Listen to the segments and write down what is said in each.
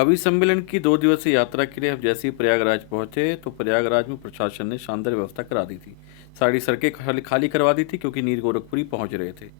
कवि सम्मेलन की 2 दिवसीय यात्रा के लिए हम जैसे ही प्रयागराज पहुंचे तो प्रयागराज में प्रशासन ने शानदार व्यवस्था करा दी थी। सारी सड़कें खाली खाली करवा दी थी क्योंकि नीर गोरखपुरी पहुंच रहे थे।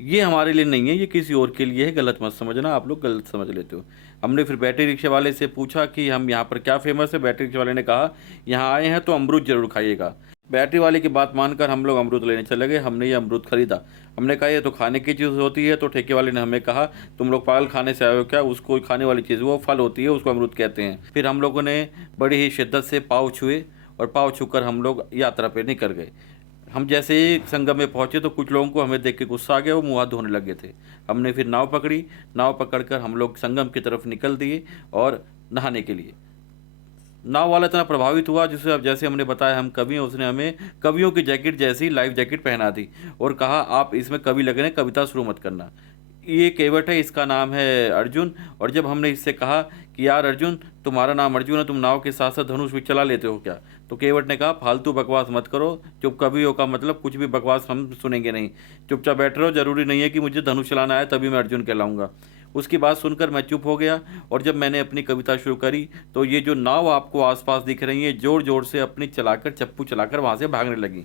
ये हमारे लिए नहीं है, ये किसी और के लिए है, गलत मत समझना, आप लोग गलत समझ लेते हो। हमने फिर बैटरी रिक्शे वाले से पूछा कि हम यहाँ पर क्या फेमस है। बैटरी रिक्शे वाले ने कहा यहाँ आए हैं तो अमरूद जरूर खाइएगा। बैटरी वाले की बात मानकर हम लोग अमरूद लेने चले गए। हमने ये अमरूद खरीदा। हमने कहा ये तो खाने की चीज़ होती है, तो ठेके वाले ने हमें कहा तुम लोग पागल खाने से आए हो क्या, उसको खाने वाली चीज़ वो फल होती है, उसको अमरूद कहते हैं। फिर हम लोगों ने बड़ी ही शिद्दत से पाँव छुए और पाँव छूकर हम लोग यात्रा पे निकल गए। हम जैसे ही संगम में पहुंचे तो कुछ लोगों को हमें देख के गुस्सा आ गया, वो मुँह हाथ धोने लगे थे। हमने फिर नाव पकड़ी। नाव पकड़कर हम लोग संगम की तरफ निकल दिए और नहाने के लिए। नाव वाला इतना प्रभावित हुआ, जिसे अब जैसे हमने बताया हम कवि हैं, उसने हमें कवियों की जैकेट जैसी लाइफ जैकेट पहना दी और कहा आप इसमें कवि लग रहे हैं, कविता शुरू मत करना। ये केवट है, इसका नाम है अर्जुन। और जब हमने इससे कहा कि यार अर्जुन, तुम्हारा नाम अर्जुन है, तुम नाव के साथ साथ धनुष भी चला लेते हो क्या, तो केवट ने कहा फालतू बकवास मत करो, चुप कवियों का मतलब कुछ भी बकवास हम सुनेंगे नहीं, चुपचाप बैठ रहो, जरूरी नहीं है कि मुझे धनुष चलाना है तभी मैं अर्जुन कहलाऊंगा। उसकी बात सुनकर मैं चुप हो गया और जब मैंने अपनी कविता शुरू करी तो ये जो नाव आपको आसपास दिख रही है जोर जोर से अपनी चलाकर चप्पू चलाकर वहाँ से भागने लगी।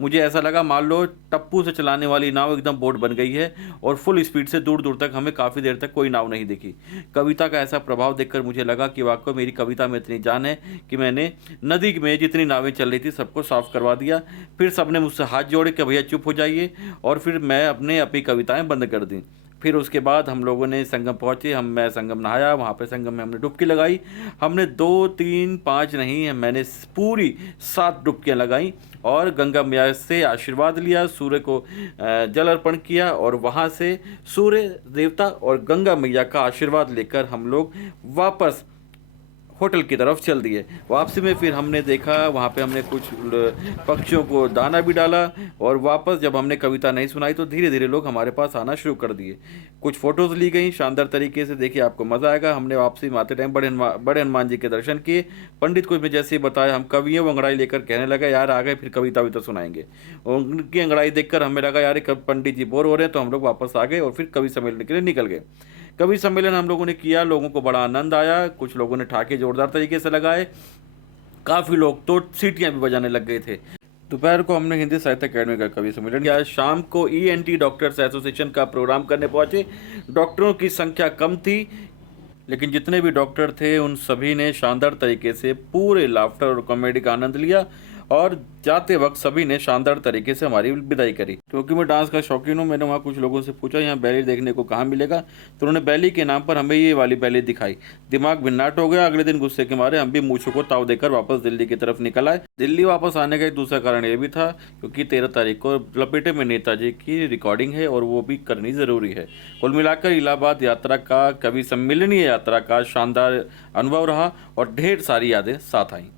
मुझे ऐसा लगा मान लो टप्पू से चलाने वाली नाव एकदम बोट बन गई है और फुल स्पीड से दूर दूर तक हमें काफ़ी देर तक कोई नाव नहीं दिखी। कविता का ऐसा प्रभाव देखकर मुझे लगा कि वाकई मेरी कविता में इतनी जान है कि मैंने नदी में जितनी नावें चल रही थी सबको साफ करवा दिया। फिर सबने मुझसे हाथ जोड़े कि भैया चुप हो जाइए और फिर मैं अपनी कविताएं बंद कर दी। फिर उसके बाद हम लोगों ने संगम पहुँचे, मैं संगम नहाया, वहाँ पे संगम में हमने डुबकी लगाई। हमने 2 3 5 नहीं, मैंने पूरी 7 डुबकियाँ लगाई और गंगा मैया से आशीर्वाद लिया, सूर्य को जल अर्पण किया और वहाँ से सूर्य देवता और गंगा मैया का आशीर्वाद लेकर हम लोग वापस होटल की तरफ चल दिए। वापसी में फिर हमने देखा वहाँ पे हमने कुछ पक्षियों को दाना भी डाला और वापस जब हमने कविता नहीं सुनाई तो धीरे धीरे लोग हमारे पास आना शुरू कर दिए। कुछ फ़ोटोज़ ली गई शानदार तरीके से, देखिए आपको मज़ा आएगा। हमने वापसी में आते टाइम बड़े हनुमान जी के दर्शन किए। पंडित को मैं जैसे ही बताया हम कवि हैं, वो अंगड़ाई लेकर कहने लगा यार आ गए फिर कविता भी तो सुनाएंगे। उनकी अंगड़ाई देखकर हमें लगा यार पंडित जी बोर हो रहे हैं, तो हम लोग वापस आ गए और फिर कवि सम्मेलन के लिए निकल गए। कवि सम्मेलन हम लोगों ने किया, लोगों को बड़ा आनंद आया। कुछ लोगों ने ठाके जोरदार तरीके से लगाए, काफ़ी लोग तो सीटियां भी बजाने लग गए थे। दोपहर को हमने हिंदी साहित्य अकेडमी का कवि सम्मेलन किया। शाम को ENT डॉक्टर्स एसोसिएशन का प्रोग्राम करने पहुंचे। डॉक्टरों की संख्या कम थी लेकिन जितने भी डॉक्टर थे उन सभी ने शानदार तरीके से पूरे लाफ्टर और कॉमेडी का आनंद लिया और जाते वक्त सभी ने शानदार तरीके से हमारी विदाई करी। क्योंकि मैं डांस का शौकीन हूँ, मैंने वहाँ कुछ लोगों से पूछा यहाँ बैली देखने को कहाँ मिलेगा, तो उन्होंने बैली के नाम पर हमें ये वाली बैली दिखाई। दिमाग भिन्नाट हो गया। अगले दिन गुस्से के मारे हम भी मूछों को ताव देकर वापस दिल्ली की तरफ निकल आए। दिल्ली वापस आने का एक दूसरा कारण ये भी था क्योंकि 13 तारीख को लपेटे में नेताजी की रिकॉर्डिंग है और वो भी करनी ज़रूरी है। कुल मिलाकर इलाहाबाद यात्रा का, कवि सम्मेलनीय यात्रा का शानदार अनुभव रहा और ढेर सारी यादें साथ आईं।